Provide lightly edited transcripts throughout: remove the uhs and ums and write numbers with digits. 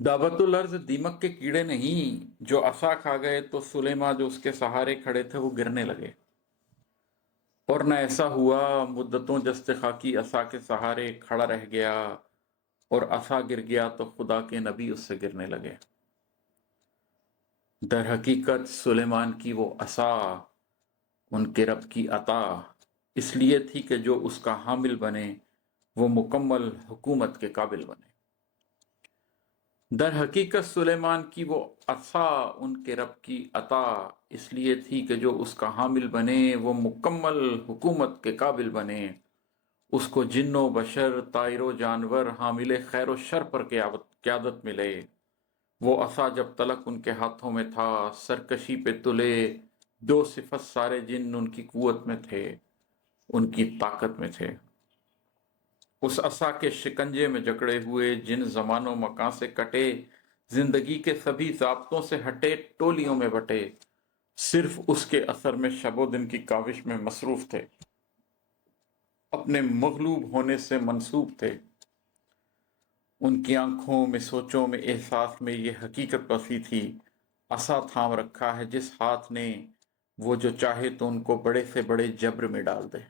दावतुल अर्ज दीमक के कीड़े नहीं, जो असा खा गए तो सुलेमा जो उसके सहारे खड़े थे वो गिरने लगे। और न ऐसा हुआ, मुद्दतों जस्ते खाकी असा के सहारे खड़ा रह गया, और असा गिर गया तो खुदा के नबी उससे गिरने लगे। दर हकीकत सुलेमान की वो असा उनके रब की अता इसलिए थी कि जो उसका हामिल बने वो मुकम्मल हुकूमत के काबिल बने। दर हकीकत सुलेमान की वो असा उनके रब की अता इसलिए थी कि जो उसका हामिल बने वो मुकम्मल हुकूमत के काबिल बने। उसको जिन्नो बशर तायरो जानवर हामिले खैर व शर पर क़यादत मिले। वो असा जब तलक उनके हाथों में था, सरकशी पे तुले दो सिफत सारे जिन उनकी कुवत में थे, उनकी ताकत में थे। उस असा के शिकंजे में जकड़े हुए जिन जमानों मकां से कटे, जिंदगी के सभी ज़ाब्तों से हटे, टोलियों में बटे, सिर्फ उसके असर में शबो दिन की काविश में मसरूफ थे, अपने मगलूब होने से मंसूब थे। उनकी आंखों में, सोचों में, एहसास में ये हकीकत बसी थी, असा थाम रखा है जिस हाथ ने, वो जो चाहे तो उनको बड़े से बड़े जब्र में डाल दे।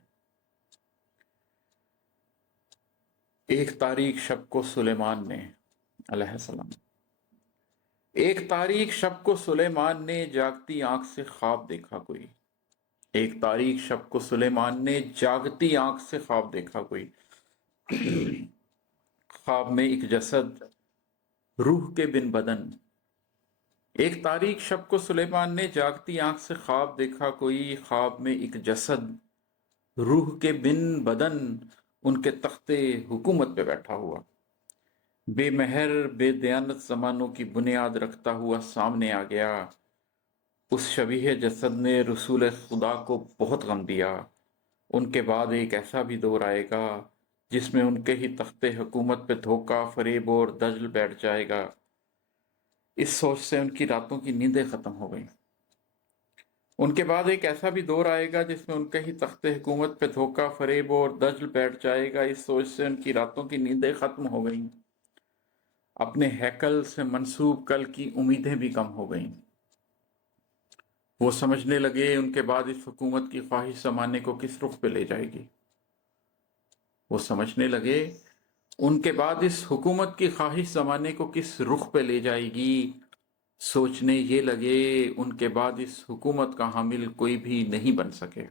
एक तारीख शब को सुलेमान ने अलैहिस्सलाम एक तारीख शब को सुलेमान ने जागती आंख से ख्वाब देखा कोई। एक तारीख शब को सुलेमान ने जागती आंख से ख्वाब देखा कोई। ख्वाब में एक जसद रूह के बिन बदन। एक तारीख शब को सुलेमान ने जागती आंख से ख्वाब देखा कोई। ख्वाब में एक जसद रूह के बिन बदन उनके तख्ते हुकूमत पे बैठा हुआ, बेमहर बेदयानत जमानों की बुनियाद रखता हुआ सामने आ गया। उस शबीह जसद ने रसूल खुदा को बहुत गम दिया। उनके बाद एक ऐसा भी दौर आएगा जिसमें उनके ही तख्ते हुकूमत पे धोखा, फरेब और दजल बैठ जाएगा। इस सोच से उनकी रातों की नींदें खत्म हो गईं। उनके बाद एक ऐसा भी दौर आएगा जिसमें उनके ही तख्ते हुकूमत पे धोखा, फरेब और दजल बैठ जाएगा। इस सोच से उनकी रातों की नींदें खत्म हो गईं। अपने हैकल से मंसूब कल की उम्मीदें भी कम हो गईं। वो समझने लगे उनके बाद इस हुकूमत की ख्वाहिश ज़माने को किस रुख पे ले जाएगी। वो समझने लगे उनके बाद इस हुकूमत की ख्वाहिश ज़माने को किस रुख पे ले जाएगी। सोचने ये लगे उनके बाद इस हुकूमत का हामिल कोई भी नहीं बन सके।